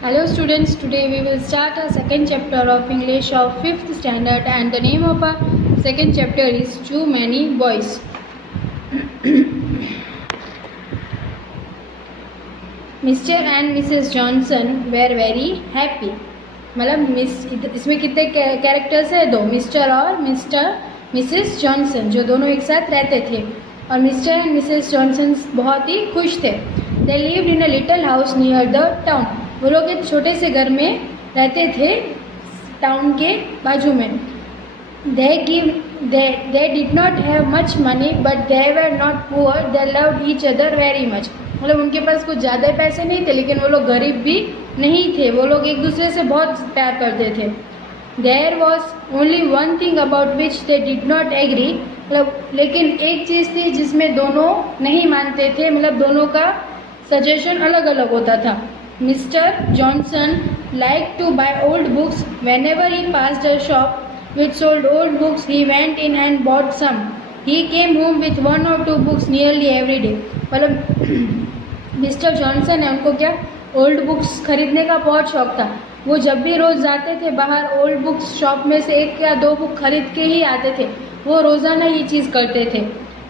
Hello students, today we will start our second chapter of English of 5th standard and the name of our second chapter is Too Many Boys. Mr. and Mrs. Johnson were very happy. मतलब इसमें कितने characters है? दो, mister और Mrs Johnson, जो दोनों एक साथ रहते थे और मिस्टर एंड मिसेस जॉनसन बहुत ही खुश थे. They lived in a little house near the town. वो लोग एक छोटे से घर में रहते थे टाउन के बाजू में. They did not have much money but they were not poor. They loved each other very much. मतलब उनके पास कुछ ज़्यादा पैसे नहीं थे लेकिन वो लोग गरीब भी नहीं थे. वो लोग एक दूसरे से बहुत प्यार करते थे. There was only one thing about which they did not agree. मतलब लेकिन एक चीज़ थी जिसमें दोनों नहीं मानते थे. मतलब दोनों का सजेशन अलग अलग होता था. Mr. Johnson liked to buy old books. Whenever he passed a shop which sold old books, he went in and bought some. He came home with one or two books nearly every day. मतलब mister Johnson है, उनको क्या old books खरीदने का बहुत शौक था. वो जब भी रोज़ जाते थे बाहर ओल्ड बुक्स शॉप में से एक या दो बुक खरीद के ही आते थे. वो रोज़ाना ये चीज़ करते थे.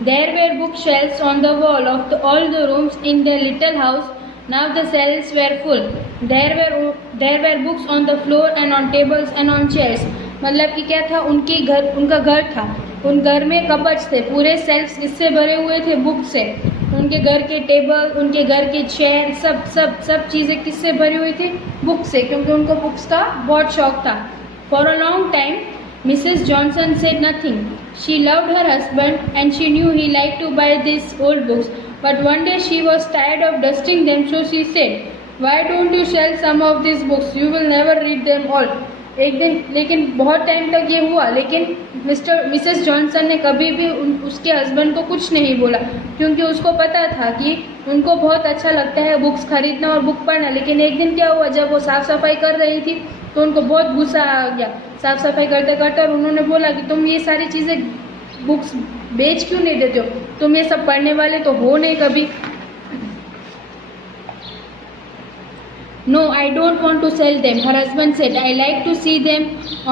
There were book shelves on the wall of all the rooms in the little house. Now the shelves were full. There were books on the floor and on tables and on chairs. मतलब कि क्या था, उनका घर था. उन घर में कबर्ड्स थे, पूरे सेल्फ्स इससे भरे हुए थे बुक से. उनके घर के टेबल, उनके घर के चेयर, सब चीज़ें किससे भरी हुई थी? बुक से, क्योंकि उनको बुक्स का बहुत शौक था. For a long time Mrs. Johnson said nothing. She loved her husband and she knew he liked to buy these old books. But one day she was tired of dusting them, so she said, "Why don't you sell some of these books? You will never read them all." एक दिन, लेकिन बहुत time तक ये हुआ, लेकिन Mrs Johnson ने कभी भी उसके हस्बैंड को कुछ नहीं बोला, क्योंकि उसको पता था कि उनको बहुत अच्छा लगता है बुक्स खरीदना और बुक पढ़ना. लेकिन एक दिन क्या हुआ, जब वो साफ़ सफाई कर रही थी तो उनको बहुत गुस्सा आ गया साफ़ सफाई करते करते, और उन्होंने बोला कि तुम ये सारी चीज़ें बुक्स बेच क्यों नहीं देते हो? तुम ये सब पढ़ने वाले तो हो नहीं कभी. No, I don't want to sell them, her husband said. I like to see them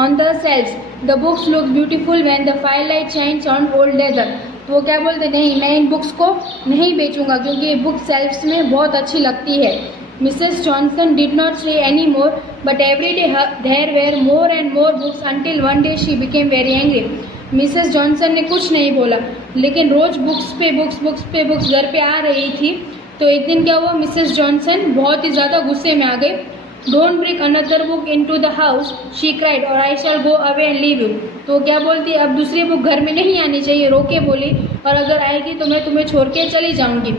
on the shelves. The books look beautiful when the firelight shines on old leather. तो वो क्या बोलते, नहीं, मैं इन बुक्स को नहीं बेचूंगा क्योंकि ये बुक सेल्फ्स में बहुत अच्छी लगती है. Mrs. Johnson did not say any more, but every day there were more and more books until one day she became very angry. Mrs Johnson ने कुछ नहीं बोला, लेकिन रोज़ बुक्स पे बुक्स घर पे आ रही थी. तो एक दिन क्या हुआ, मिसेस जॉनसन बहुत ही ज़्यादा गुस्से में आ गई. Don't bring another book into the house, she cried, और I shall go away and leave you. तो क्या बोलती, अब दूसरी बुक घर में नहीं आनी चाहिए, रोके बोली, और अगर आएगी तो मैं तुम्हें छोड़ के चली जाऊंगी.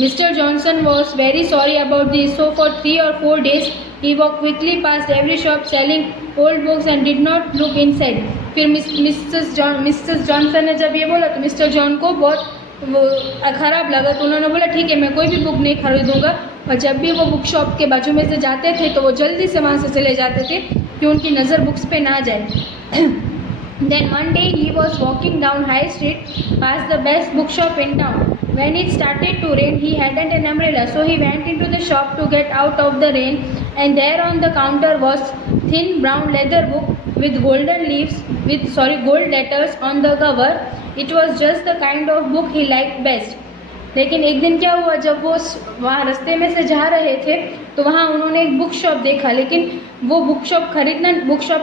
Mister Johnson was very sorry about this, so for 3 or 4 days he walked quickly past every shop selling old books and did not look inside. फिर मिसेस जॉनसन ने जब ये बोला तो मिस्टर जॉन को बहुत ख़राब लगा. तो उन्होंने बोला ठीक है, मैं कोई भी बुक नहीं खरीदूंगा. और जब भी वो बुक शॉप के बाजू में से जाते थे तो वो जल्दी से वहाँ से चले जाते थे कि उनकी नज़र बुक्स पे ना जाए. Then one day he was walking down High Street past the best bookshop in town. When it started to rain, he hadn't an umbrella, so he went into the shop to get out of the rain. And there on the counter was thin brown leather book with gold letters on the cover. It was just the kind of book he liked best. लेकिन एक दिन क्या हुआ, जब वो वहाँ रास्ते में से जा रहे थे तो वहाँ उन्होंने एक बुक शॉप देखा. लेकिन वो बुक शॉप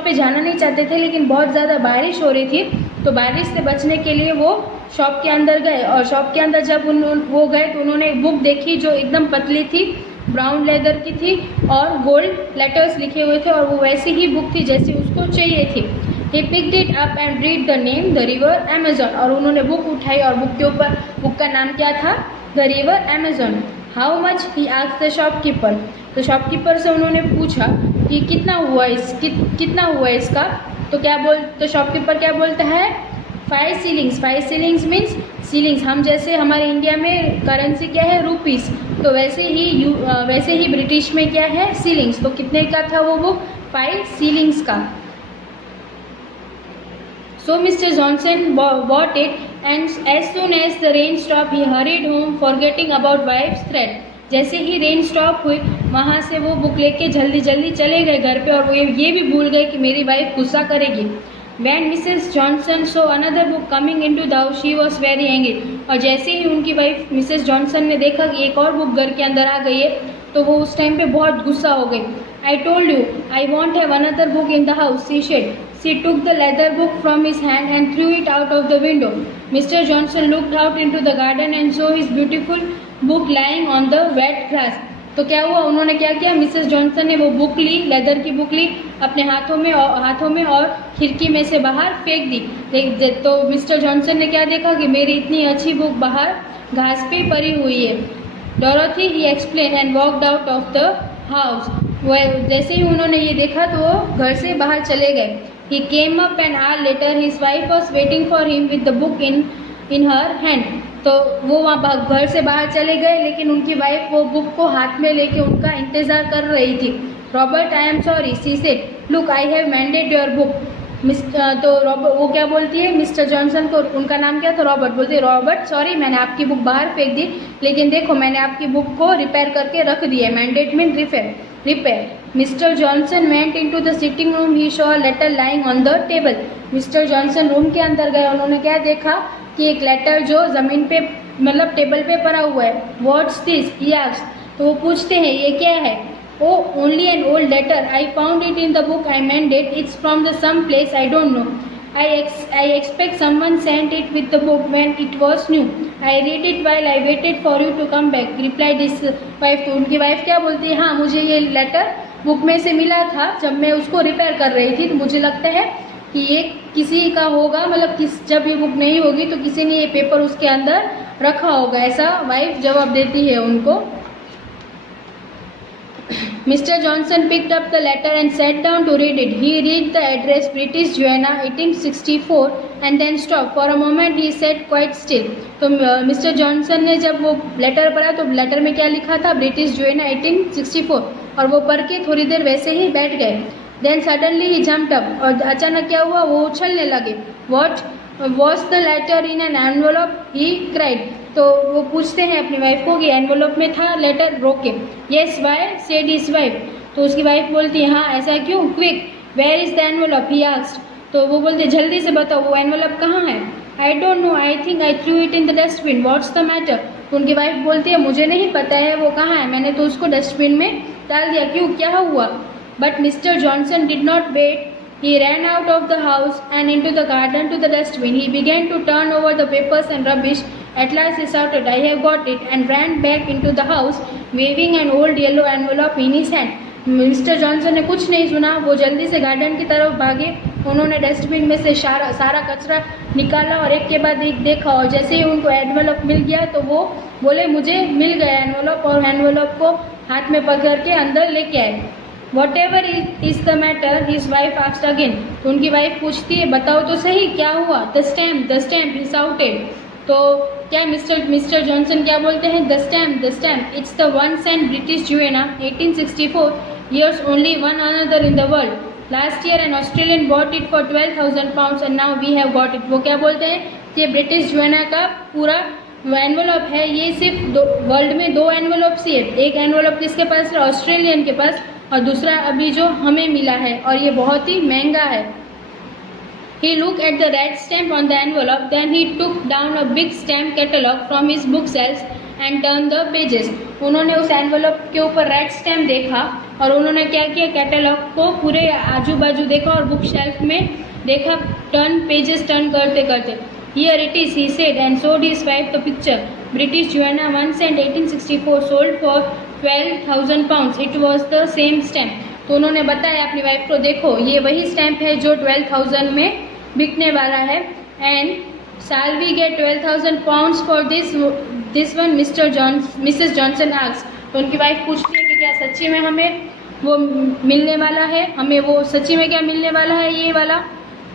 पे जाना नहीं चाहते थे, लेकिन बहुत ज़्यादा बारिश हो रही थी. तो बारिश से बचने के लिए वो शॉप के अंदर गए, और शॉप के अंदर जब वो गए तो उन्होंने एक बुक देखी जो एकदम पतली थी, ब्राउन लेदर की थी और गोल्ड लेटर्स लिखे हुए थे, और वो वैसी ही बुक थी जैसी उसको चाहिए थी. He picked it up and read the name, The River Amazon. और उन्होंने बुक उठाई और बुक के ऊपर बुक का नाम क्या था? The River Amazon. How much? He asked the shopkeeper. तो शॉपकीपर से उन्होंने पूछा कि कितना हुआ इसका? तो शॉपकीपर क्या बोलता है? 5 shillings. 5 shillings means ceilings. हम जैसे हमारे इंडिया में करेंसी क्या है? रुपीस. तो वैसे ही ब्रिटिश में क्या है? सीलिंग्स. तो कितने का था वो बुक? 5 shillings का. So Mr. Johnson bought it, and as soon as the rain stopped, he hurried home, forgetting about wife's threat. जैसे ही रेन स्टॉप हुई वहाँ से वो बुक लेके जल्दी जल्दी चले गए घर पे, और वो ये भी भूल गए कि मेरी वाइफ गुस्सा करेगी। When Mrs. Johnson saw another book coming into the house, she was very angry. और जैसे ही उनकी वाइफ मिसेस जॉनसन ने देखा कि एक और बुक घर के अंदर आ गई है, तो वो उस टाइम पे बहुत गुस्सा हो गई। I told you, I won't have another book in the house, she said. She took the leather book from his hand and threw it out of the window. Mr. Johnson looked out into the garden and saw his beautiful book lying on the wet grass. तो क्या हुआ, उन्होंने क्या किया, Mrs Johnson ने वो book ली, leather की book ली, अपने हाथों में और खिड़की में से बाहर फेंक दी। तो मिस्टर जॉनसन ने क्या देखा कि मेरी इतनी अच्छी बुक बाहर घास पे पड़ी हुई है। Dorothy he explain and walked out of the house. जैसे ही उन्होंने ये देखा तो वो घर से बाहर चले गए। He came up an hour later, his wife was waiting for him with the book in her hand. तो वो वहाँ घर से बाहर चले गए, लेकिन उनकी वाइफ वो बुक को हाथ में लेके उनका इंतज़ार कर रही थी। Robert, I am sorry, she said, look I have मेंडेड your book. तो रॉबर्ट, वो क्या बोलती है मिस्टर जॉनसन को, उनका नाम क्या था, रॉबर्ट, बोलती है रॉबर्ट सॉरी मैंने आपकी बुक बाहर फेंक दी, लेकिन देखो मैंने आपकी बुक को रिपेयर करके रख दी है। Mended mean repair. Mister Johnson went into the sitting room, he saw a letter lying on the table. Mister Johnson room के अंदर गए, उन्होंने क्या देखा कि एक लेटर जो ज़मीन पे मतलब टेबल पे पड़ा हुआ है। What's this, he asked. तो वो पूछते हैं ये क्या है। Oh only an old letter, I found it in the book I mended, it's from the some place I don't know, I expect someone sent it with the book when it was new, I read it while I waited for you to come back, replied his wife. तो उनकी wife क्या बोलती है, हाँ मुझे ये letter book में से मिला था जब मैं उसको रिपेयर कर रही थी, तो मुझे लगता है कि ये किसी का होगा, मतलब जब ये बुक नहीं होगी तो किसी ने ये पेपर उसके अंदर रखा होगा, ऐसा वाइफ जवाब देती है उनको। Mr Johnson picked up the letter and sat down to read it. He read the address British Guiana 1864 and then stop for a moment, he sat quite still. तो मिस्टर जॉनसन ने जब वो letter पढ़ा तो letter में क्या लिखा था, ब्रिटिश जुएना 1864, और वो पढ़ के थोड़ी देर वैसे ही बैठ गए। Then suddenly he jumped up, और अचानक क्या हुआ, वो उछलने लगे। What was the letter in an envelope, he cried. तो वो पूछते हैं अपनी वाइफ को कि एनवेलप में था लेटर, रोके। Yes why, said his wife. तो उसकी वाइफ बोलती है हाँ ऐसा क्यों, quick where is the envelope, he asked. तो वो बोलते जल्दी से बताओ वो एनवेलप कहाँ है। आई don't know, I think I through it in the dustbin, what's the matter. तो उनकी वाइफ बोलती है मुझे नहीं पता है वो कहाँ है, मैंने तो उसको डस्टबिन में डाल दिया, क्यों क्या हुआ। But mister Johnson did not wait, he ran out of the house and into the garden to the dustbin. He began to turn over the papers and rubbish. At last he shouted, I have got it, and ran back into the house waving an old yellow envelope in his hand. Mister Johnson ने कुछ नहीं सुना, वो जल्दी से garden की तरफ भागे। उन्होंने डस्टबिन में से सारा कचरा निकाला और एक के बाद एक देखा, और जैसे ही उनको एनवेलप मिल गया तो वो बोले मुझे मिल गया एनवेलप, और एनवेलप को हाथ में पकड़ के अंदर लेके आए। Whatever is the matter, his wife asked again. तो उनकी वाइफ पूछती है बताओ तो सही क्या हुआ। The stamp, he shouted. तो क्या मिस्टर जॉनसन क्या बोलते हैं, the stamp, it's the 1 cent British Juena 1864 years, only one another in the world. Last year an Australian bought it for 12,000 pounds and now we have got it. वो क्या बोलते हैं कि ब्रिटिश जुएना का पूरा एनवेलप है, ये सिर्फ वर्ल्ड में 2 एनवेलप ही है। एक एनवेलप किसके पास है, ऑस्ट्रेलियन के पास, और दूसरा अभी जो हमें मिला है, और ये बहुत ही महंगा है। He looked at the red stamp on the envelope, then he took down a big stamp catalog from his book shelves and turned the pages. उन्होंने उस एनवेलप के ऊपर रेड स्टैम्प देखा और उन्होंने क्या किया, कैटलॉग को पूरे आजू बाजू देखा और बुक शेल्फ में देखा, पेजेस टर्न करते करते। Here it is, he said, and showed his wife the picture. British Juana 1 cent 1864 sold for 12,000 pounds. It was the same stamp. तो उन्होंने बताया अपनी वाइफ को देखो ये वही स्टैम्प है जो 12,000 में बिकने वाला है। And shall we get 12,000 pounds for this one, Mrs Johnson asked. तो उनकी वाइफ पूछती है कि क्या सच्ची में हमें वो मिलने वाला है, हमें वो सच्ची में क्या मिलने वाला है ये वाला।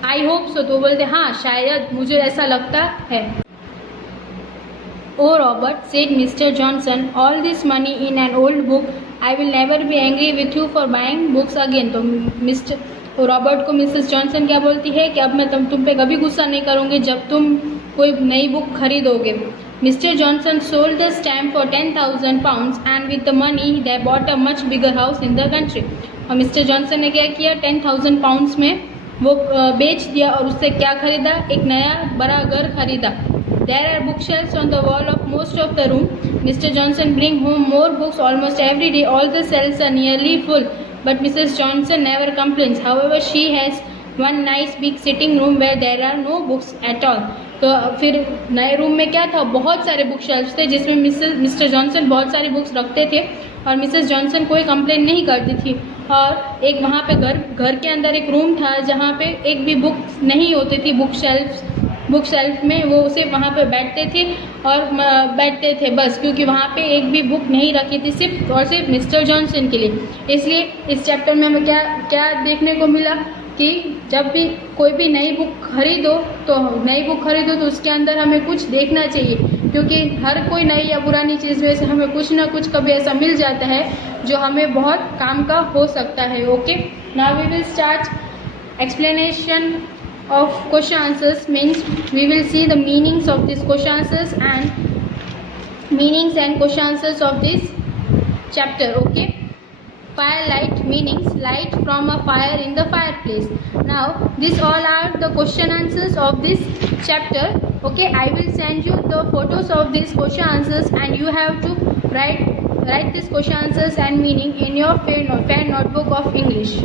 I hope so. तो बोलते हाँ शायद, मुझे ऐसा लगता है। Oh Robert, said Mr Johnson, all this money in an old book, I will never be angry with you for buying books again. तो रॉबर्ट को मिसेस जॉनसन क्या बोलती है कि अब मैं तुम पे कभी गुस्सा नहीं करूँगी जब तुम कोई नई बुक खरीदोगे। Mr. Johnson sold the stamp for 10,000 pounds and with the money they bought a much bigger house in the country. और मिस्टर जॉनसन ने क्या किया, 10,000 पाउंड्स में वो बेच दिया और उससे क्या खरीदा, एक नया बड़ा घर खरीदा. There are bookshelves on the wall of most of the room. Mr. Johnson bring home more books almost every day. All the shelves are nearly full, but Mrs. Johnson never complains. However, she has one nice big sitting room where there are no books at all. तो फिर नए room में क्या था, बहुत सारे book shelves थे जिसमें मिस्टर जॉनसन बहुत सारी बुक्स रखते थे और मिसेस जॉनसन कोई कंप्लेन नहीं करती थी. और एक वहाँ पे घर के अंदर एक रूम था जहाँ पे एक भी बुक नहीं होती थी. बुक शेल्फ में वो उसे वहाँ पे बैठते थे बस, क्योंकि वहाँ पे एक भी बुक नहीं रखी थी सिर्फ और सिर्फ मिस्टर जॉनसन के लिए. इसलिए इस चैप्टर में हमें क्या देखने को मिला कि जब भी कोई भी नई बुक खरीदो तो उसके अंदर हमें कुछ देखना चाहिए, क्योंकि हर कोई नई या पुरानी चीज़ में से हमें कुछ ना कुछ कभी ऐसा मिल जाता है जो हमें बहुत काम का हो सकता है. Okay, now we will start explanation of question answers. Means we will see the meanings of these question answers and question answers of this chapter. Okay, firelight meanings light from a fire in the fireplace. Now these all are the question answers of this chapter. Okay, I will send you the photos of these question answers and you have to write these question answers and meaning in your fair notebook of English.